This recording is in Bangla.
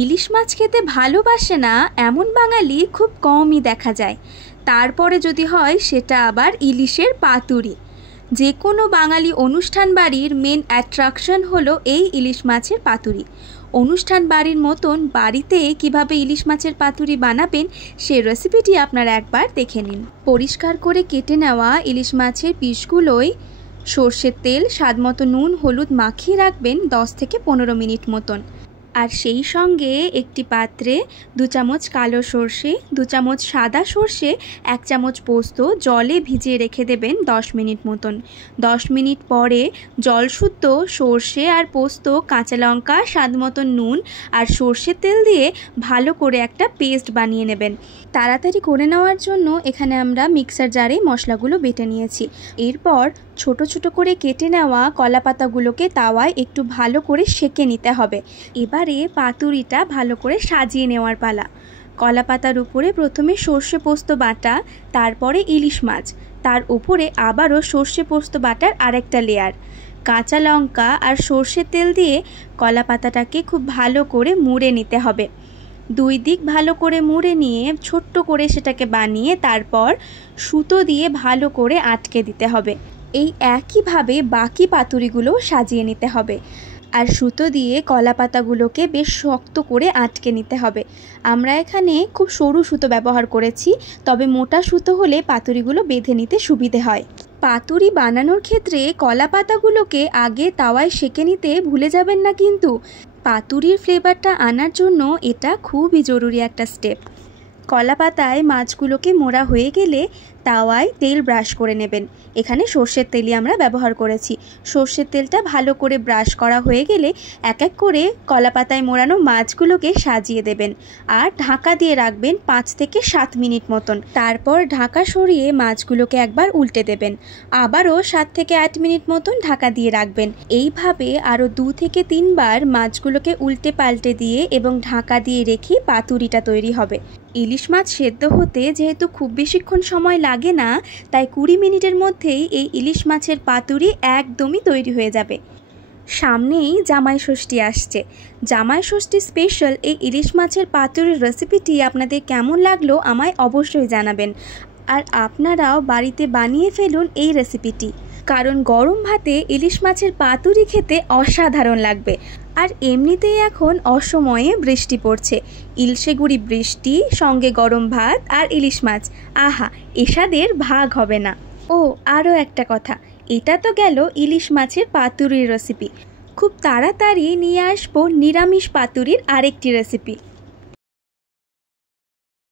ইলিশ মাছ খেতে ভালোবাসে না এমন বাঙালি খুব কমই দেখা যায়। তারপরে যদি হয় সেটা আবার ইলিশের পাতুরি। যে কোনো বাঙালি অনুষ্ঠান বাড়ির মেন অ্যাট্রাকশন হলো এই ইলিশ মাছের পাতুরি। অনুষ্ঠান বাড়ির মতন বাড়িতে কিভাবে ইলিশ মাছের পাতুরি বানাবেন সেই রেসিপিটি আপনারা একবার দেখে নিন। পরিষ্কার করে কেটে নেওয়া ইলিশ মাছের পিসগুলোই সর্ষের তেল, স্বাদমতো নুন, হলুদ মাখিয়ে রাখবেন 10 থেকে 15 মিনিট মতন। আর সেই সঙ্গে একটি পাত্রে 2 চামচ কালো সর্ষে, 2 চামচ সাদা সর্ষে, 1 চামচ পোস্ত জলে ভিজিয়ে রেখে দেবেন 10 মিনিট মতন। 10 মিনিট পরে জলশুদ্ধ সর্ষে আর পোস্ত, কাঁচা লঙ্কা, স্বাদমতো নুন আর সর্ষের তেল দিয়ে ভালো করে একটা পেস্ট বানিয়ে নেবেন। তাড়াতাড়ি করে নেওয়ার জন্য এখানে আমরা মিক্সার জারে মশলাগুলো বেটে নিয়েছি। এরপর ছোট ছোট করে কেটে নেওয়া কলা পাতাগুলোকে তাওয়ায় একটু ভালো করে সেঁকে নিতে হবে। এবারে পাতুরিটা ভালো করে সাজিয়ে নেওয়ার পালা। কলা পাতার উপরে প্রথমে সর্ষে পোস্ত বাটা, তারপরে ইলিশ মাছ, তার উপরে আবারও সর্ষে পোস্ত বাটার আরেকটা লেয়ার, কাঁচা লঙ্কা আর সর্ষের তেল দিয়ে কলা পাতাটাকে খুব ভালো করে মুড়ে নিতে হবে। 2 দিক ভালো করে মুড়ে নিয়ে ছোট্ট করে সেটাকে বানিয়ে তারপর সুতো দিয়ে ভালো করে আটকে দিতে হবে। এই একইভাবে বাকি পাতুরিগুলো সাজিয়ে নিতে হবে। আর সুতো দিয়ে কলা পাতাগুলোকে বেশ শক্ত করে আটকে নিতে হবে। আমরা এখানে খুব সরু সুতো ব্যবহার করেছি, তবে মোটা সুতো হলে পাতুরিগুলো বেঁধে নিতে সুবিধে হয়। পাতুরি বানানোর ক্ষেত্রে কলা পাতাগুলোকে আগে তাওয়ায় সেঁকে নিতে ভুলে যাবেন না কিন্তু। পাতুরির ফ্লেভারটা আনার জন্য এটা খুবই জরুরি একটা স্টেপ। কলা পাতায় মাছগুলোকে মোড়া হয়ে গেলে তাওয়ায় তেল ব্রাশ করে নেবেন। এখানে সর্ষের তেলই আমরা ব্যবহার করেছি। সর্ষের তেলটা ভালো করে ব্রাশ করা হয়ে গেলে এক এক করে কলা পাতায় মোড়ানো মাছগুলোকে সাজিয়ে দেবেন আর ঢাকা দিয়ে রাখবেন 5 থেকে 7 মিনিট মতন। তারপর ঢাকা সরিয়ে মাছগুলোকে একবার উল্টে দেবেন, আবারও 7 থেকে 8 মিনিট মতন ঢাকা দিয়ে রাখবেন। এইভাবে আরও 2 থেকে 3 বার মাছগুলোকে উল্টে পাল্টে দিয়ে এবং ঢাকা দিয়ে রেখে পাতুরিটা তৈরি হবে। ইলিশ মাছ সেদ্ধ হতে যেহেতু খুব বেশিক্ষণ সময় লাগে না, তাই 20 মিনিটের মধ্যেই এই ইলিশ মাছের পাতুরি একদমই তৈরি হয়ে যাবে। সামনেই জামাই ষষ্ঠী আসছে। জামাই ষষ্ঠী স্পেশাল এই ইলিশ মাছের পাতুরির রেসিপিটি আপনাদের কেমন লাগলো আমায় অবশ্যই জানাবেন। আর আপনারাও বাড়িতে বানিয়ে ফেলুন এই রেসিপিটি, কারণ গরম ভাতে ইলিশ মাছের পাতুরি খেতে অসাধারণ লাগবে। আর এমনিতেই এখন অসময়ে বৃষ্টি পড়ছে, ইলশে গুঁড়ি বৃষ্টি সঙ্গে গরম ভাত আর ইলিশ মাছ, আহা, এসাদের ভাগ হবে না। ও আরও একটা কথা, এটা তো গেল ইলিশ মাছের পাতুরির রেসিপি। খুব তাড়াতাড়ি নিয়ে আসবো নিরামিষ পাতুরির আরেকটি রেসিপি।